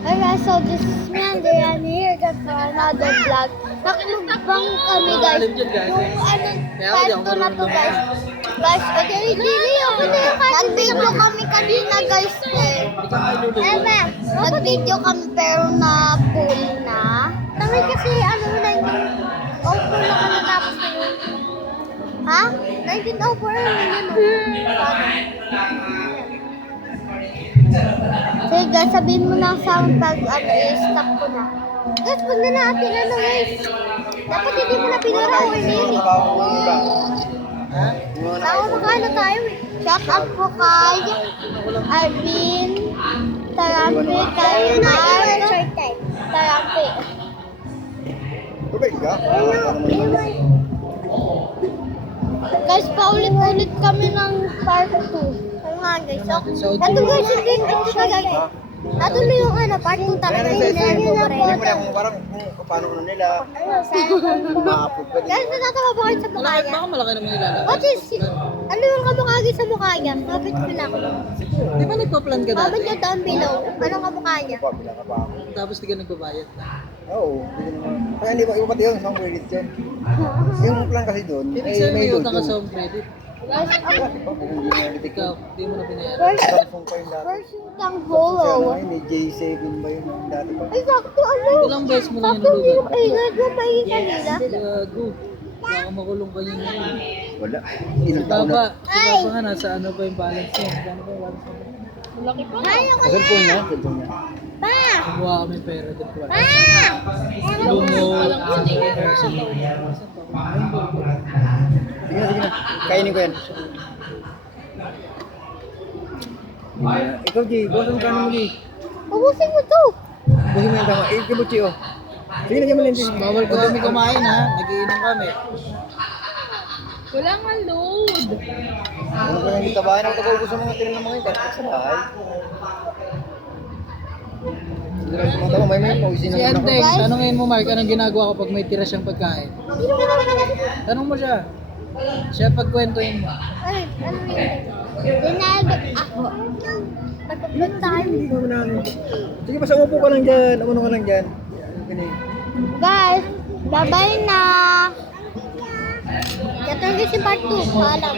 Alright, so this is me and Diane here again for another vlog. Nakimukbang kami guys. Yung kwento na to guys. Guys, okay, dili ako na yung nag-video kami kanina guys eh. Nag-video kami pero na full na. Tangay kasi ano, 1904 na kami tapos na yun. Ha? 1904 na yun. Sige guys, sabihin mo ng sound tag at i-stop ko na. Guys, pag na natin ano guys. Dapat hindi mo na pinarawan yun eh. Saan magkano tayo eh. Shout out po kay Arvin, Tarampe, kay Mark, Tarampe. Tubig ka? Guys, paulit-ulit kami ng part 2. Nga guys, so, ito guys, hindi ka guys. Natuloy yung part 2 talaga yun na Hindi yun mo na na kung parang kung paano ano nila. Maapog pa din. Guys, natatawa ba kayo sa mukha niya? Baka malaki naman ilalagay. What is, ano yung kamukha niya sa mukha niya? Kapit ko lang. Di ba nagpa-plan ka Comment dati? nyo down below. Anong kamukha niya? Pabila ka pa ako. Tapos di ka nagbabayad na. Oo, hindi naman. Kaya hindi ba iba pati yun, isang credit yun. Yung plan kasi doon, Ibig sabihin may load utang ka yun. sa home credit. Guys, Wala, di ba? Kung hindi na nalitik Ikaw, yun. di mo na binayaran. Samsung pa yung dati. first yung tang Kasi ano holo. yun, eh, J7 ba yun yung dati pa? Ay, sakto ano? Ilang beses mo na Sakto yung hinulugan? ay, gagawin kanina. Gago. Baka makulong ka yun. Wala. Ilang taon Baba. na. Si Baba nga nasa ano ba yung balance niya? Ano ba yung balance niya? Malaki pa. Ayaw ko Sa cellphone na. niya, cellphone niya. Pa! Kumuha kami pera doon ko. Pa! Lumo. Sige na. Kainin ko yan. Ikaw, G, bawasan mo kanin mo, G. Ubusin mo to. Buhin mo yung tama. Eh, kibuchi, oh. Sige, lagyan mo lang, G. Bawal ko kami kumain ha. Nagiinom kami. Wala nga load. Ano ka yung tabahan ako tagaubos sa mga tinan ng mga ito? Sa bahay. Sige lang sa mga tama. May pausin Si naman ako. Anteng, tanongin mo Mark, anong ginagawa kapag may tira siyang pagkain? Tanong mo siya. Siya pagkwentuhin mo. Ano yun? Dinagod ako. Pagkapunta tayo. Hindi ko na. Sige, basta umupo ka lang dyan. Umuno ka lang dyan. Guys, bye-bye na. Ito yung part 2. Paalam.